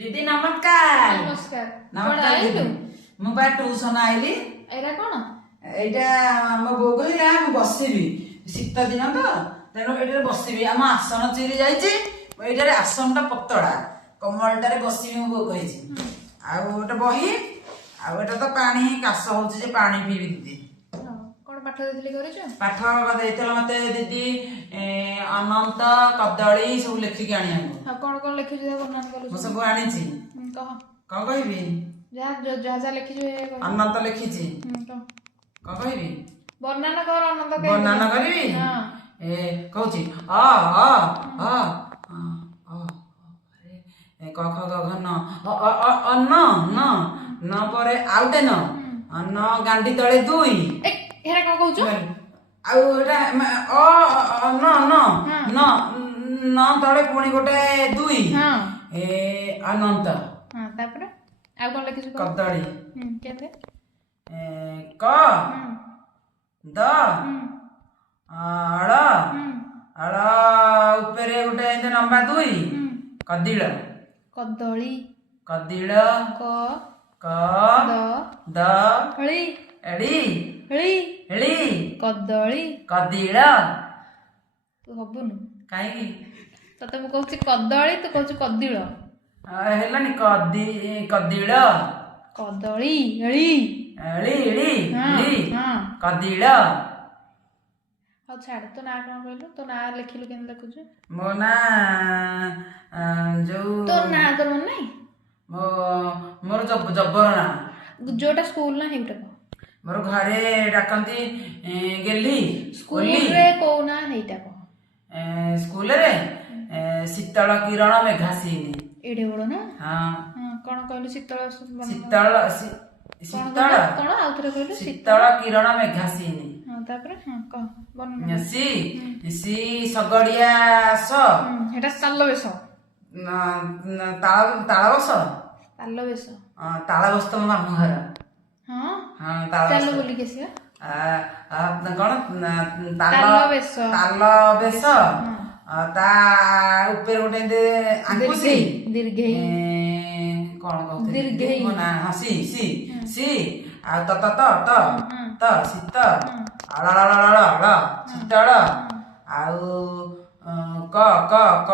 दीदी नमस्कार। नमस्कार। नमस्कार दीदी। मु बा ट्यूशन आइली। एरा कोन? एटा मो बो कहिला मु बसिबी शीत दिन तो तेनो एटा बसिबी हम आसन चिरी जाईची एटारे आसनटा पतळा कमलटारे बसिबी मो बो कहिची आ ओटा बही आ एटा तो पानी कास होची जे पानी पीबी दीदी। कोन पाठ देथिली करिछ? पाठ देथिला मते दीदी अनंत कदली सब लिखि के आनी हमको। हां कोन कोन लिखि जे वर्णन करू? मो सब आनी छी। कह का कहबी? जा लिखि जे अनंत लिखि छी। कह का कहबी? वर्णन कर अनंत के। वर्णन करबी? हां ए कहूची आ आ आ अरे क ख ग घ न अ न न न परे आउटे न न गांडी तळे दुई। ए हेरा कोन कहूछु? आउ एटा अ न न न न तळे पुणी गोटे दुई। हां ए अनंत। हां तापर आ कोन लिखि छु? कदली। केते? क द अड़ अड़ उपरे गोटे एंते लंबा दुई कदिळ कदली कदिळ क क द द हळी एडी हळी एडी कदली कदिळ तू हबुनु काई की तते मु कहूची कदली तू कहूची कदिळ हेलानी कदिळ कदली हळी एडी एडी एडी हां कदिळ। ଆଉ ଛାଡ ତୋ ନାଁ କଣ କହିଲୁ? ତୋ ନାଁ ଲେଖିଲୁ କେମିତି ଲେଖୁଛୁ? ମୋ ନା ଯୋଉ ତୋ ନାଁ ତୋର ମନେ ନାହିଁ? ମୋର ଜବର ନା ଯୋଉଟା ସ୍କୁଲ ନା ହେଇଟା କହ। ମୋର ଘରେ ଡାକନ୍ତି ଗେଲି। ସ୍କୁଲରେ କୋଉ ନା ହେଇଟା କହ। ସ୍କୁଲରେ ଶୀତଳ କିରଣ ମେଘାସିନୀ। ଏଡେ ବଡ ନା? ହଁ କଣ କହିଲୁ? ଶୀତଳ ଶୀତଳ ଶୀତଳ କଣ ଆଉ ଥରେ କହିଲୁ? ଶୀତଳ କିରଣ ମେଘାସିନୀ। ହଁ ତାପରେ ହଁ କହ ବର୍ଣ୍ଣନା। ସି ସଗଡିଆ ସ ହେଟା ତାଲ ବେଶ। ତାଳବସ ତାଲ ବେଶ। ତାଳବସ ତମ ମାମୁଁ ଘର। ହଁ ହଁ ଚାଲ ବୁଲିକି ଆସିବା। କଣ ତାଲ ବେଶ। ତାଲ ବେଶ ତା ଉପରେ ଗୋଟେ ଏମିତି ଆଙ୍କୁସି ଦୀର୍ଘେଇ କଣ କହୁଥିଲି ଦୀର୍ଘେଇ ନା ହଁ ସି ସି ସି ଆଉ ତ ତ ଶୀତ ଳ ଶୀତଳ ଆଉ କ କ କ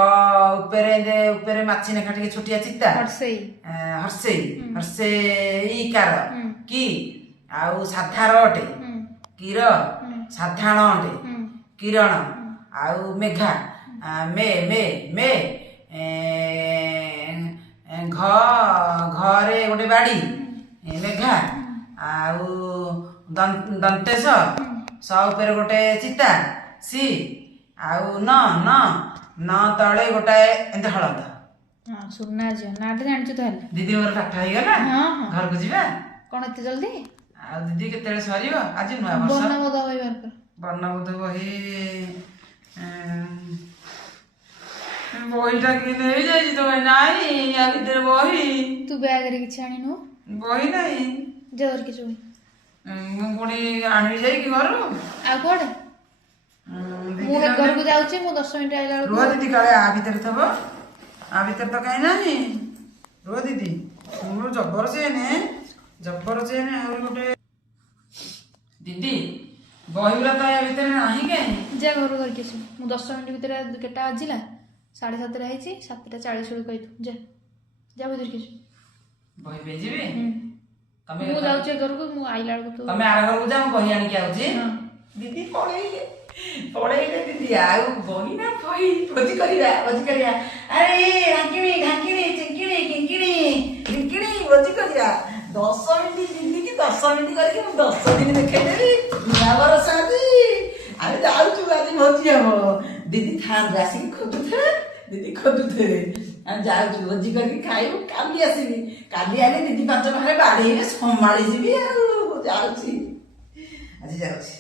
ଉପରେ ମାଛି ନେଖା ଟିକେ ଛୋଟିଆ ଚିତା ହର୍ଷେଇ ହର୍ଷେଇ ହର୍ଷେଇ କାର କି ଆଉ ସାଧାର ଅଟେ କିର ସାଧାରଣ ଅଟେ କିରଣ ଆଉ ମେଘା ମେ ମେ ମେ ଘରେ ଗୋଟେ ବାଡ଼ି ମେଘା ଆଉ ଦନ୍ତେଶ ସ ଉପରେ ଗୋଟେ ଚିତା ସି ଆଉ ନ ନ ନ ତଳେ ଗୋଟାଏ ଏମିତି ହଳଦ। ହଁ ସୁନା ଝିଅ ନାଟା ଜାଣିଛୁ ତାହେଲେ? ଦିଦି ମୋର ପାଠ ହେଇଗଲା। ଘରକୁ ଯିବା କଣ ଏତେ ଜଲ୍ଦି? ଆଉ ଦିଦି କେତେବେଳେ ସରିବ? ଆଜି ନୂଆ ବର୍ଷ। ବର୍ଣ୍ଣବୋଧ ବହି ବାହାର କର। ବର୍ଣ୍ଣବୋଧ ବହି ବହିଟା କିଏ ନେଇଯାଇଛି ତ ନାଇଁ ୟା ଭିତରେ ବହି। ତୁ ବ୍ୟାଗରେ କିଛି ଆଣିନୁ? ବହି ନାହିଁ। ଯା ଧର କିଛି ବହି। ମୁଁ ପୁଣି ଆଣିବି ଯାଇକି ଘରୁ। ଆଉ କୁଆଡେ? ମୁଁ ଘରକୁ ଯାଉଛି। ମୁଁ 10 ମିନିଟ୍ ଆଇଲା ବେଳକୁ। ରୁହ ଦିଦି କାଳେ ଆ ଭିତରେ ଥବ। ଆ ଭିତରେ ତ କାହିଁ ନାହିଁ। ରୁହ ଦିଦି ମୋର ଜବର ଚେନ୍ ଆହୁରି ଗୋଟେ ଦିଦି ବହିଗୁରା ତ ୟା ଭିତରେ ନାହିଁ କାହିଁ। ଯା ଘରୁ ଧରିକି ଆସିବୁ। ମୁଁ 10 ମିନିଟ୍ ଭିତରେ କେଟା ବାଜିଲା? 7:30 ହେଇଛି। 7:40 ବେଳକୁ କହିଥିବୁ। ଯା ବହି ଧରିକି ଆସିବୁ। ବହି ପେଯିବି ମୁଁ ଯାଉଛି ଘରକୁ। ମୁଁ ଆଇଲା ବେଳକୁ ତୁ ତମେ ଆର ଘରକୁ ଯା ମୁଁ ବହି ଆଣିକି ଆଉଛି। ଦିଦି ପଳେଇଲେ ଦିଦି ଆଉ ବହି ନା ବହି ଭୋଜି କରିବା ଆରେ ରାଙ୍କିଣୀ ଢାଙ୍କିଣୀ ଚିଙ୍କିଣୀ କିଙ୍କିଣୀ ଢିଙ୍କିଣୀ ଭୋଜି କରିବା। 10 ମିନିଟ୍ ଦିଦିକି 10 ମିନିଟ୍ କରିକି ମୁଁ 10 ଦିନ ଦେଖେଇଦେବି। ନୂଆ ବର୍ଷ ଆଜି ଆମେ ଯାଉଛୁ ଆଜି ଭୋଜି ହବ। ଦିଦି ଥାଆନ୍ତୁ ଆସିକି ଖୋଜୁଥିବେ ଆମେ ଯାଉଛୁ ଭୋଜି କରିକି ଖାଇବୁ। କାଲି ଆସିବି। କାଲି ଆଇଲେ ଦିଦି 5 ପାଖରେ ବାଡ଼େଇବେ ସମ୍ଭାଳି ଯିବି। ଆଉ ଯାଉଛି ଆଜି ଯାଉଛି।